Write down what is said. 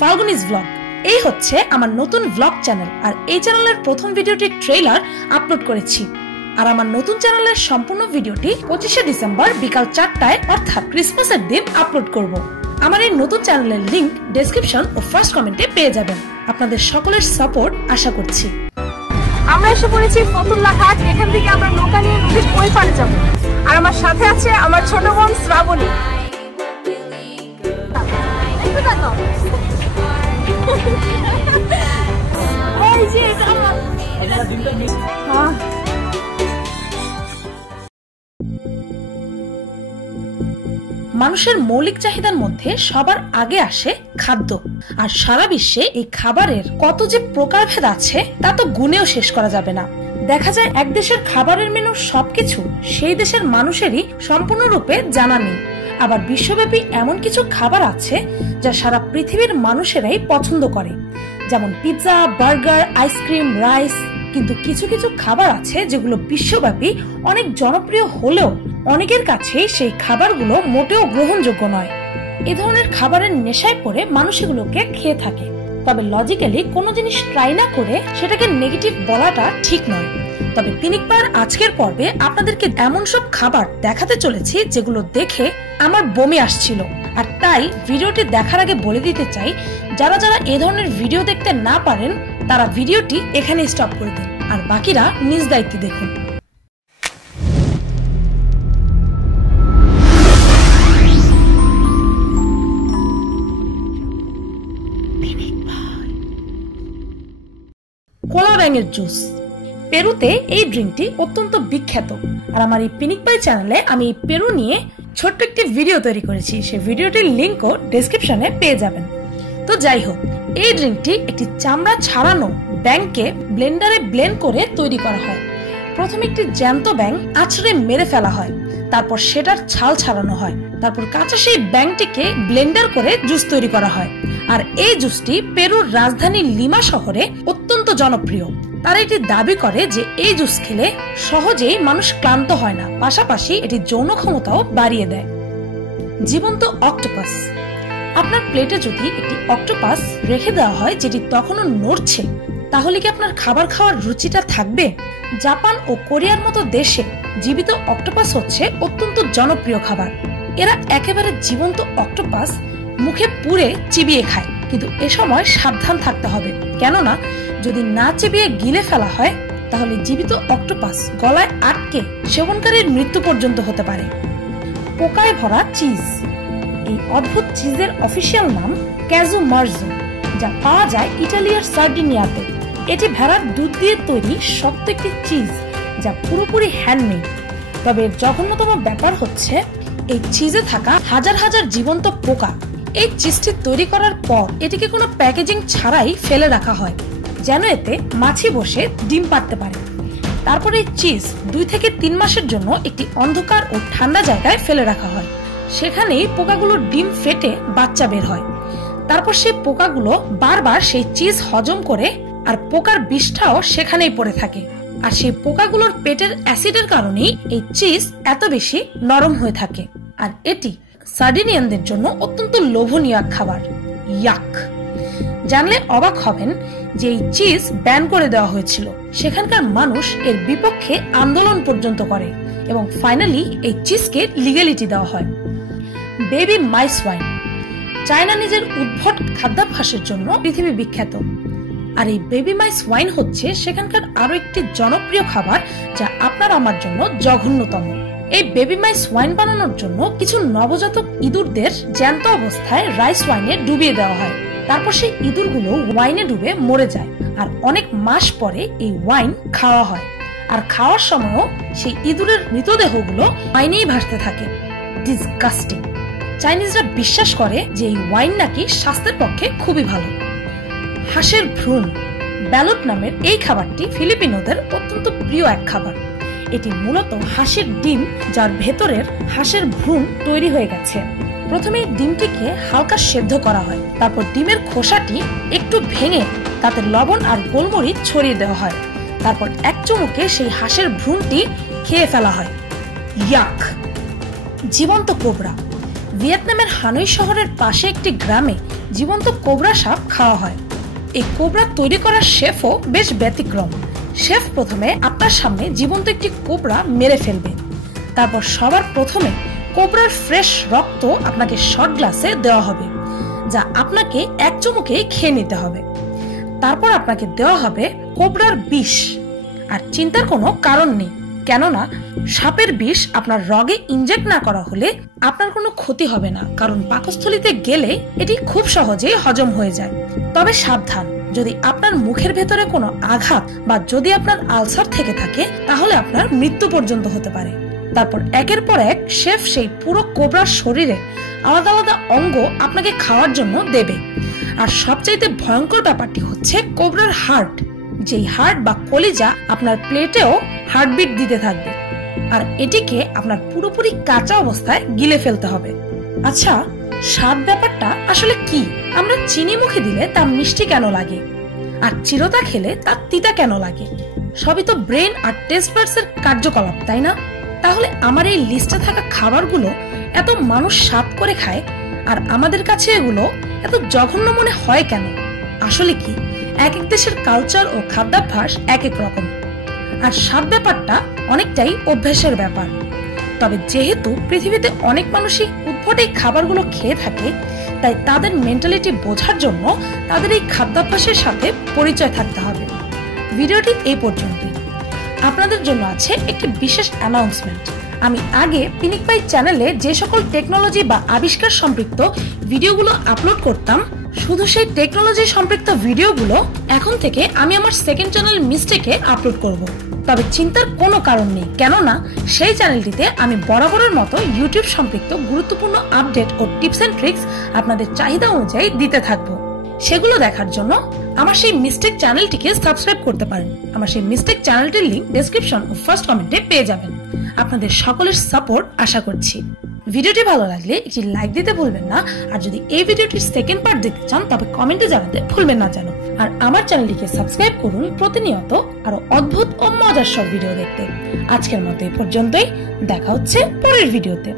ফাল্গুনিস blog. এই হচ্ছে আমার নতুন ব্লগ চ্যানেল, আর এই চ্যানেলের প্রথম ভিডিওটির ট্রেইলার আপলোড করেছি। আর আমার নতুন চ্যানেলের সম্পূর্ণ ভিডিওটি 25শে ডিসেম্বর বিকাল 4টায় অর্থাৎ ক্রিসমাসের দিন আপলোড করব। আমার এই নতুন চ্যানেলের লিংক ডেসক্রিপশন ও ফার্স্ট কমেন্টে পেয়ে যাবেন। আপনাদের সকলের সাপোর্ট আশা করছি। আমরা এসে পড়েছি ফতুল্লা ঘাট। এখান থেকে আমরা নৌকা নিয়ে নদীর ওই পারে যাব। আর আমার সাথে আছে আমার ছোট বোন শ্রাবণী। মানুষের মৌলিক চাহিদার মধ্যে সবার আগে আসে খাদ্য, আর সারা বিশ্বে এই খাবারের কত যে প্রকারভেদ আছে তা তো গুণেও শেষ করা যাবে না। দেখা যায় এক দেশের খাবারের মেনু সবকিছু সেই দেশের মানুষেরই সম্পূর্ণরূপে জানা নেই। আবার বিশ্বব্যাপী এমন কিছু খাবার আছে যা সারা পৃথিবীর মানুষেরাই পছন্দ করে, যেমন পিৎজা, বার্গার, আইসক্রিম, রাইস। কিন্তু কিছু কিছু খাবার আছে যেগুলো বিশ্বব্যাপী অনেক জনপ্রিয় হলেও অনেকের কাছে সেই খাবারগুলো মোটেও গ্রহণযোগ্য নয়। এ ধরনের খাবারের নেশায় পড়ে মানুষ এগুলোকে খেয়ে থাকে। তবে লজিক্যালি কোনো জিনিস ট্রাই না করে সেটাকে নেগেটিভ বলাটা ঠিক নয়। তবে পিনিকপাড়ার আজকের পর্বে আপনাদেরকে এমন সব খাবার দেখাতে চলেছি যেগুলো দেখে আমার বমি আসছিল। আর তাই ভিডিওটি দেখার আগে বলে দিতে চাই, যারা যারা এ ধরনের ভিডিও দেখতে না পারেন তারা ভিডিওটি এখানে স্টপ করে দিন, আর বাকিরা নিজ দায়িত্বে দেখুন। কোলা ব্যাঙের জুস। পেরুতে এই ড্রিঙ্কটি অত্যন্ত বিখ্যাত। আর আমার এই পিনিকপাই চ্যানেলে আমি পেরু নিয়ে ছোট্ট একটি ভিডিও তৈরি করেছি, সেই ভিডিওটির লিঙ্কও ডেসক্রিপশনে পেয়ে যাবেন। তো যাই হোক, এই ড্রিঙ্কটি একটি চামড়া ছাড়ানো ব্যাঙকে ব্লেন্ডারে ব্লেন্ড করে তৈরি করা হয়। প্রথমে একটি জ্যান্ত ব্যাঙ আছড়ে মেরে ফেলা হয়, তারপর সেটার ছাল ছাড়ানো হয়, তারপর কাঁচা সেই ব্যাঙটিকে ব্লেন্ডার করে জুস তৈরি করা হয়। আর এই জুসটি পেরুর রাজধানী লিমা শহরে অত্যন্ত জনপ্রিয়। তারা এটি দাবি করে যে এই জুস খেলে সহজেই মানুষ ক্লান্ত হয় না, পাশাপাশি এটি যৌন ক্ষমতাও বাড়িয়ে দেয়। জীবন্ত অক্টোপাস। আপনার প্লেটে যদি একটি অক্টোপাস রেখে দেওয়া হয় যেটি তখনও নড়ছে, তাহলে কি আপনার খাবার খাওয়ার রুচিটা থাকবে? জাপান ও কোরিয়ার মতো দেশে জীবিত অক্টোপাস হচ্ছে অত্যন্ত জনপ্রিয় খাবার। এরা একেবারে জীবন্ত অক্টোপাস মুখে পুরে চিবিয়ে খায়, কিন্তু এ সময় সাবধান থাকতে হবে, কেননা যদি না চিবিয়ে গিলে ফেলা হয় তাহলে জীবিত অক্টোপাস গলায় আটকে সেবনকারীর মৃত্যু পর্যন্ত হতে পারে। পোকায় ভরা চিজ। এই অদ্ভুত চিজের অফিসিয়াল নাম ক্যাজু মার্জো, যা পাওয়া যায় ইটালিয়ার সার্ডিনিয়াতে। এটি ভেড়ার দুধ দিয়ে তৈরি শক্ত একটি চিজ, যা পুরোপুরি হ্যান্ডমেড। তবে জঘন্যতম ব্যাপার হচ্ছে এই চিজে থাকা হাজার হাজার জীবন্ত পোকা। এই চিজটি তৈরি করার পর এটিকে কোনো প্যাকেজিং ছাড়াই ফেলে রাখা হয়, যেন এতে মাছি বসে ডিম পাড়তে পারে। তারপর এই চিজ 2 থেকে 3 মাসের জন্য একটি অন্ধকার ও ঠান্ডা জায়গায় ফেলে রাখা হয়। সেখানেই পোকাগুলোর ডিম ফেটে বাচ্চা বের হয়। তারপর সেই পোকাগুলো বারবার সেই চিজ হজম করে, আর পোকার বিষটাও সেখানেই পড়ে থাকে। আর সেই পোকাগুলোর পেটের অ্যাসিডের কারণেই এই চিজ এত বেশি নরম হয়ে থাকে। আর এটি সার্ডিনিয়ানদের জন্য অত্যন্ত লোভনীয় খাবার। ইয়াক। জানলে অবাক হবেন যে এই চিজ ব্যান করে দেওয়া হয়েছিল। সেখানকার মানুষ এর বিপক্ষে আন্দোলন পর্যন্ত করে এবং ফাইনালি এই চিজকে লিগ্যালিটি দেওয়া হয়। Baby মাইস wine. চায়না নিজের উদ্ভট খাদ্যাভ্যাসের জন্য পৃথিবী বিখ্যাত। আর এই বেবি মাইস ওয়াইন হচ্ছে সেখানকার আরো একটি জনপ্রিয় খাবার, যা আপনার আমার জন্য জঘন্যতম। এই বেবি মাইস ওয়াইন বানানোর জন্য কিছু নবজাতক ইঁদুরদের জ্যান্ত অবস্থায় রাইস ওয়াইনে ডুবিয়ে দেওয়া হয়। তারপর সেই ইঁদুরগুলো ওয়াইনে ডুবে মরে যায়, আর অনেক মাস পরে এই ওয়াইন খাওয়া হয়। আর খাওয়ার সময়ও সেই ইঁদুরের মৃতদেহগুলো ওয়াইনেই ভাসতে থাকে। ডিসগাস্টিং। চাইনিজরা বিশ্বাস করে যে এই ওয়াইন নাকি স্বাস্থ্যের পক্ষে খুবই ভালো। হাঁসের ভ্রূণ। ব্যালট নামের এই খাবারটি ফিলিপিনোদের অত্যন্ত প্রিয় এক খাবার। এটি মূলত হাঁসের ডিম, যার ভেতরের হাঁসের ভ্রূণ তৈরি হয়ে গেছে। প্রথমে ডিমটিকে হালকা সেদ্ধ করা হয়, তারপর ডিমের খোসাটি একটু ভেঙে তাতে লবণ আর গোলমরিচ ছড়িয়ে দেওয়া হয়। তারপর এক চুমুকে সেই হাঁসের ভ্রূণটি খেয়ে ফেলা হয়। ইয়াক। জীবন্ত কোবরা। ভিয়েতনামের হানই শহরের পাশে একটি গ্রামে জীবন্ত কোবরা সাপ খাওয়া হয়। এই কোবরা তৈরি করার শেফও বেশ ব্যতিক্রম। শেফ প্রথমে আপনার সামনে জীবন্ত একটি কোবরা মেরে ফেলবে। তারপর সবার প্রথমে কোবরার ফ্রেশ রক্ত আপনাকে শট গ্লাসে দেওয়া হবে, যা আপনাকে এক চুমুকে খেয়ে নিতে হবে। তারপর আপনাকে দেওয়া হবে কোবরার বিষ। আর চিন্তার কোনো কারণ নেই, কেননা সাপের বিষ আপনার রগে ইনজেক্ট না করা হলে আপনার কোনো ক্ষতি হবে না, কারণ পাকস্থলীতে গেলে এটি খুব সহজেই হজম হয়ে যায়। তবে সাবধান, যদি আপনার মুখের ভেতরে কোনো আঘাত বা যদি আপনার আলসার থেকে থাকে তাহলে আপনার মৃত্যু পর্যন্ত হতে পারে। তারপর একের পর এক শেফ সেই পুরো কোবরার শরীরে আলাদা আলাদা অঙ্গ আপনাকে খাওয়ার জন্য দেবে। আর সবচাইতে ভয়ঙ্কর ব্যাপারটি হচ্ছে কোবরার হার্ট, যেই হার্ট বা কলিজা আপনার প্লেটেও হার্টবিট দিতে থাকবে, আর এটিকে আপনার পুরোপুরি কাঁচা অবস্থায় গিলে ফেলতে হবে। আচ্ছা, স্বাদ ব্যাপারটা আসলে কি? আমরা চিনি মুখে দিলে তা মিষ্টি কেন লাগে, আর চিরতা খেলে তা তিতা কেন লাগে? সবই তো ব্রেন আর টেস্ট বাডস এর কার্যকলাপ, তাই না? তাহলে আমার এই লিস্টে থাকা খাবারগুলো এত মানুষ স্বাদ করে খায়, আর আমাদের কাছে এগুলো এত জঘন্য মনে হয় কেন? আসলে কি, এক এক দেশের কালচার ও খাদ্যাভ্যাস এক এক রকম, আর স্বাদ ব্যাপারটা অনেকটাই অভ্যাসের ব্যাপার। তবে যেহেতু পৃথিবীতে অনেক মানুষই উদ্ভট এই খাবারগুলো খেয়ে থাকে, তাই তাদের মেন্টালিটি বোঝার জন্য তাদের এই খাদ্যাভ্যাসের সাথে পরিচয় থাকতে হবে। ভিডিওটি এই পর্যন্তই। আপনাদের জন্য আছে একটি বিশেষ অ্যানাউন্সমেন্ট। আমি আগে পিনিক পাই চ্যানেলে যে সকল টেকনোলজি বা আবিষ্কার সম্পৃক্ত ভিডিওগুলো আপলোড করতাম, শুধু সেই টেকনোলজি সম্পৃক্ত ভিডিওগুলো এখন থেকে আমি আমার সেকেন্ড চ্যানেল মিস্টেকে আপলোড করব। তবে চিন্তার কোনো কারণ নেই, কেননা সেই চ্যানেলটিতে আমি বরাবরের মতো ইউটিউব সম্পৃক্ত গুরুত্বপূর্ণ আপডেট ও টিপস এন্ড ট্রিক্স আপনাদের চাহিদা অনুযায়ী দিতে থাকবো। সেগুলো দেখার জন্য আমার সেই মিস্টেক চ্যানেলটিকে সাবস্ক্রাইব করতে পারেন। আমার সেই মিস্টেক চ্যানেলটির লিংক ডেসক্রিপশন ও ফার্স্ট কমেন্টে পেয়ে যাবেন। আপনাদের সকলের সাপোর্ট আশা করছি। ভিডিওটি ভালো লাগলে একটি লাইক দিতে ভুলবেন না, আর যদি এই ভিডিওটির সেকেন্ড পার্ট দেখতে চান তবে কমেন্টে জানাতে ভুলবেন না যেন। আর আমার চ্যানেলটিকে সাবস্ক্রাইব করুন প্রতিনিয়ত আরো অদ্ভুত ও মজার সব ভিডিও দেখতে। আজকের মতো এই পর্যন্তই, দেখা হচ্ছে পরের ভিডিওতে।